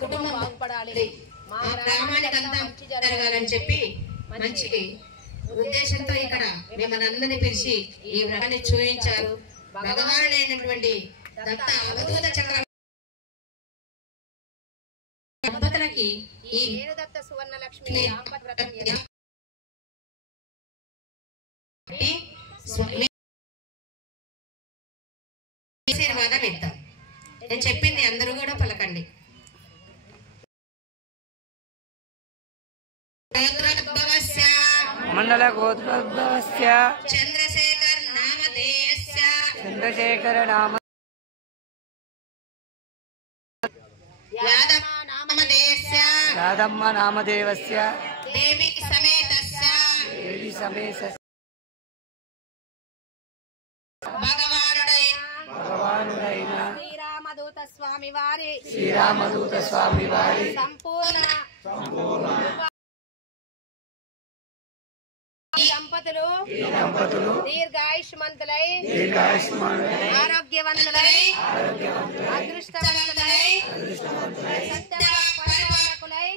కుటుంబం బాగుపడాలి, మా గ్రామానికి అంతా మంచి జరగాలని చెప్పి మంచి ఉద్దేశంతో ఇక్కడ మిమ్మల్ని అందరినీ పిలిచి ఈ వ్రతాన్ని చూపించారు. భగవానుడైనటువంటి దత్త అవధూత చక్రం దంపతులకి ఈ వేణుదత్త సువర్ణ లక్ష్మి దాంపత్య వ్రతం ఆశీర్వాదం ఇద్దాం. నేను చెప్పింది అందరూ కూడా పలకండి. మండల గోత్రోద్భవస్య చంద్రశేఖర నామ యాదమ్మ నామదేవస్య దేవి సమేత భగవానుడైన శ్రీరామదూత స్వామి వారి సంపూర్ణ దంపతులు దీర్ఘాయుష్మంతులై ఆరోగ్యవంతులై అదృష్టవంతులై సత్యవాక్ పరిపాలకులై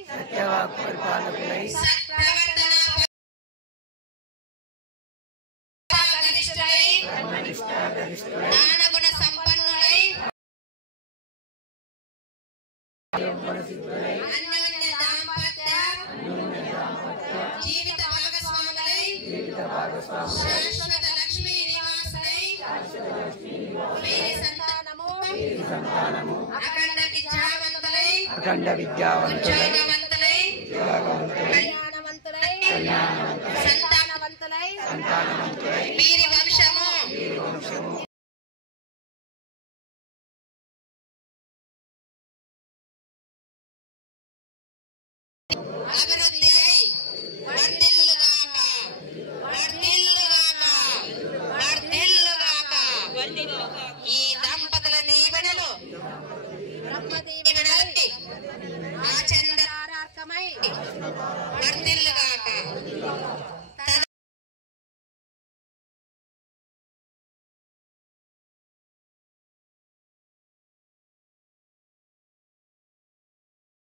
జ్ఞానగుణ సంపన్నులై అన్యోన్య దాంపత్య జీవిత భాగస్వాములై శాశ్వత లక్ష్మీ నివాసులై వీరి సంతానము అఖండ విద్యావంతులై కళ్యాణవంతులై సంతానవంతులై వీరి వంశము అభివృద్ధి